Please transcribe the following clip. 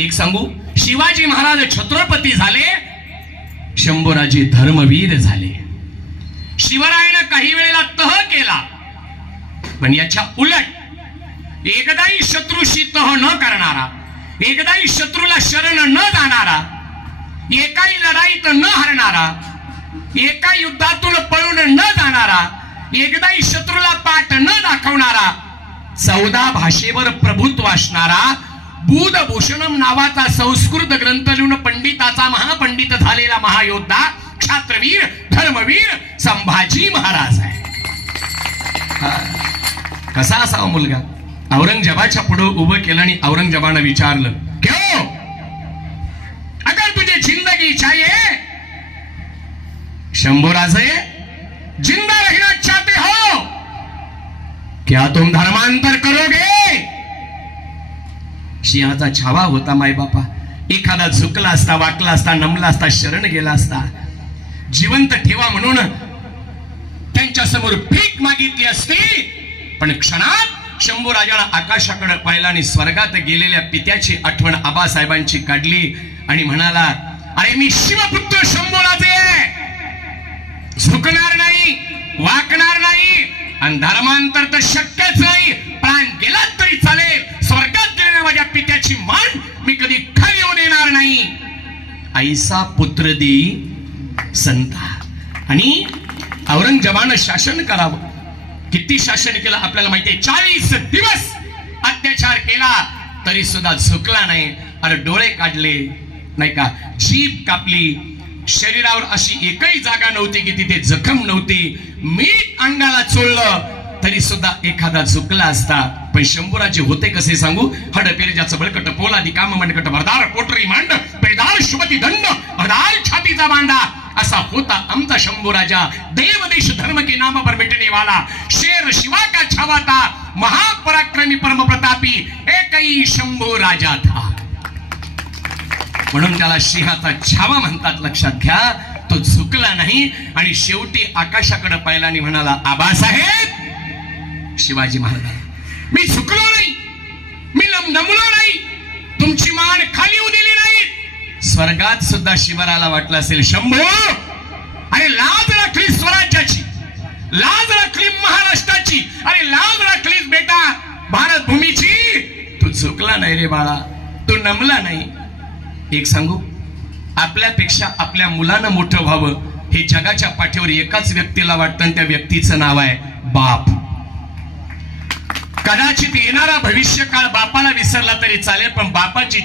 एक सांगू? शिवाजी महाराज छत्रपती झाले शंभूराजी धर्मवीर झाले. शिवरायानं काही वेळेला तह केला पण याच्या उलट एकदाही शत्रूशी तह न करणारा एकदाही शत्रूला शरण न जाणारा एकाही लढाईत न हरणारा एका युद्धातून पळून न जाणारा एकदाही शत्रूला पाठ न दाखवणारा चौदा भाषेवर प्रभुत्व असणारा बुधभूषणम नावाचा संस्कृत ग्रंथ लिहून पंडिताचा महापंडित झालेला महायोद्धा क्षात्रवीर धर्मवीर संभाजी महाराज आहे. कसा असावा मुलगा? औरंगजेबाच्या पुढे उभं केलं आणि औरंगजेबानं विचारलं क्यों? अगर तुझे जिंदगी चाहिए शंभूराजे जिंदा रहना चाहते हो? क्या तुम धर्मांतर सिंहाचा छावा होता माय बापा. एखादा झुकला असता वाकला असता नमला असता शरण गेला असता. जिवंत ठेवा म्हणून त्यांच्यासमोर भीक मागितली असती. पण क्षणात शंभू राजाला आकाशाकडे पाहिला आणि स्वर्गात गेलेल्या पित्याची आठवण आबासाहेबांची काढली आणि म्हणाला अरे मी शिवपुत्र शंभूराजे झुकणार नाही वाकणार नाही आणि धर्मांतर तर शक्यच नाही. त्याची मान मी कधी खाली येऊ देणार नाही. ऐसा पुत्र देई संता. आणि औरंगजेबानं शासन करावं. किती शासन केलं आपल्याला माहितीये? चाळीस दिवस अत्याचार केला तरी सुद्धा झुकला नाही. अरे डोळे काढले. नाही का? जीभ कापली. शरीरावर अशी एकही जागा नव्हती की तिथे जखम नव्हती. मीठ अंगाला चोळलं. तरी सुद्धा एखादा झुकला असता. पण शंभूराजे होते कसे सांगू? हड पेरजाचं बळकट पोलादी काम मंडकट भरदार पोटरी मांड पेदार शुभती दंड भरदार छातीचा मांडा असा होता आमचा शंभू राजा देव देश धर्म के नाम पर मिटने वाला शेर शिवा का छावा था महापराक्रमी परम प्रतापी एकही शंभू राजा था. म्हणून त्याला सिंहाचा छावा म्हणतात लक्षात घ्या. तो झुकला नाही. आणि शेवटी आकाशाकडे पाहिला आणि म्हणाला आबासाहेब शिवाजी महाराज. मी झुकलो नाही. मी नमलो नाही. तुमची मान खाली दिली नाही. स्वर्गात सुद्धा शिवराला वाटलं असेल शंभू आणि लाज राखली स्वराज्याची. लाज राखली महाराष्ट्राची. आणि लाज राखलीस बेटा. भारत भूमीची तू झुकला नाही रे बाळा. तू नमला नाही. एक सांगू? आपल्यापेक्षा आपल्या मुलानं मोठं व्हावं हे जगाच्या पाठीवर एकाच व्यक्तीला वाटतं त्या व्यक्तीचं नाव आहे बाप. कदाचित येणारा भविष्य काळ बापाला विसरला तरी चालेल पण बापाची